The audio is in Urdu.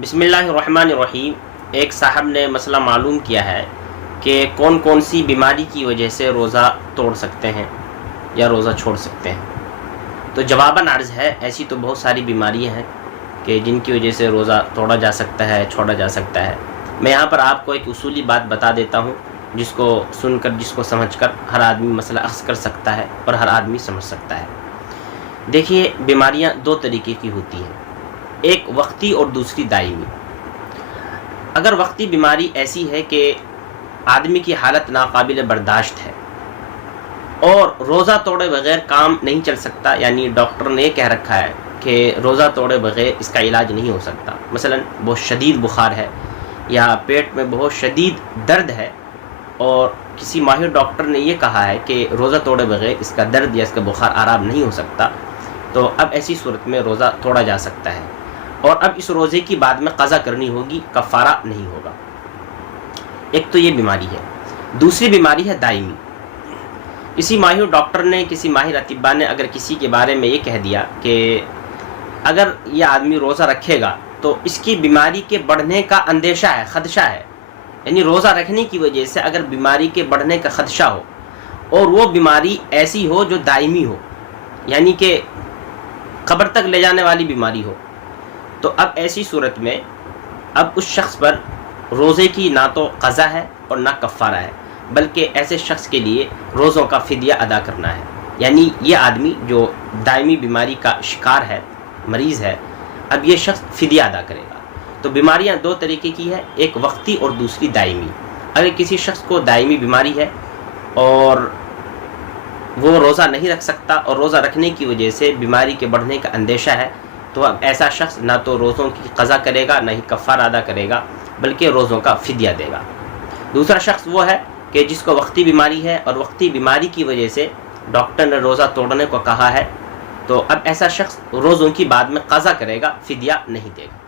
بسم اللہ الرحمن الرحیم۔ ایک صاحب نے مسئلہ معلوم کیا ہے کہ کون کون سی بیماری کی وجہ سے روزہ توڑ سکتے ہیں یا روزہ چھوڑ سکتے ہیں۔ تو جواباً عرض ہے، ایسی تو بہت ساری بیماریاں ہیں کہ جن کی وجہ سے روزہ توڑا جا سکتا ہے، چھوڑا جا سکتا ہے۔ میں یہاں پر آپ کو ایک اصولی بات بتا دیتا ہوں جس کو سن کر، جس کو سمجھ کر ہر آدمی مسئلہ اخذ کر سکتا ہے اور ہر آدمی سمجھ سکتا ہے۔ دیکھیے، بیماریاں دو طریقے کی ہوتی ہیں، ایک وقتی اور دوسری دائمی۔ اگر وقتی بیماری ایسی ہے کہ آدمی کی حالت ناقابل برداشت ہے اور روزہ توڑے بغیر کام نہیں چل سکتا، یعنی ڈاکٹر نے کہہ رکھا ہے کہ روزہ توڑے بغیر اس کا علاج نہیں ہو سکتا، مثلا بہت شدید بخار ہے یا پیٹ میں بہت شدید درد ہے اور کسی ماہر ڈاکٹر نے یہ کہا ہے کہ روزہ توڑے بغیر اس کا درد یا اس کا بخار آرام نہیں ہو سکتا، تو اب ایسی صورت میں روزہ توڑا جا سکتا ہے اور اب اس روزے کی بعد میں قضا کرنی ہوگی، کفارہ نہیں ہوگا۔ ایک تو یہ بیماری ہے۔ دوسری بیماری ہے دائمی۔ کسی ماہر ڈاکٹر نے، کسی ماہر اطباء نے اگر کسی کے بارے میں یہ کہہ دیا کہ اگر یہ آدمی روزہ رکھے گا تو اس کی بیماری کے بڑھنے کا اندیشہ ہے، خدشہ ہے، یعنی روزہ رکھنے کی وجہ سے اگر بیماری کے بڑھنے کا خدشہ ہو اور وہ بیماری ایسی ہو جو دائمی ہو، یعنی کہ قبر تک لے جانے والی بیماری ہو، تو اب ایسی صورت میں اب اس شخص پر روزے کی نہ تو قضا ہے اور نہ کفارہ ہے، بلکہ ایسے شخص کے لیے روزوں کا فدیہ ادا کرنا ہے۔ یعنی یہ آدمی جو دائمی بیماری کا شکار ہے، مریض ہے، اب یہ شخص فدیہ ادا کرے گا۔ تو بیماریاں دو طریقے کی ہے، ایک وقتی اور دوسری دائمی۔ اگر کسی شخص کو دائمی بیماری ہے اور وہ روزہ نہیں رکھ سکتا اور روزہ رکھنے کی وجہ سے بیماری کے بڑھنے کا اندیشہ ہے، تو اب ایسا شخص نہ تو روزوں کی قضا کرے گا، نہ ہی کفارہ ادا کرے گا، بلکہ روزوں کا فدیہ دے گا۔ دوسرا شخص وہ ہے کہ جس کو وقتی بیماری ہے اور وقتی بیماری کی وجہ سے ڈاکٹر نے روزہ توڑنے کو کہا ہے، تو اب ایسا شخص روزوں کی بعد میں قضا کرے گا، فدیہ نہیں دے گا۔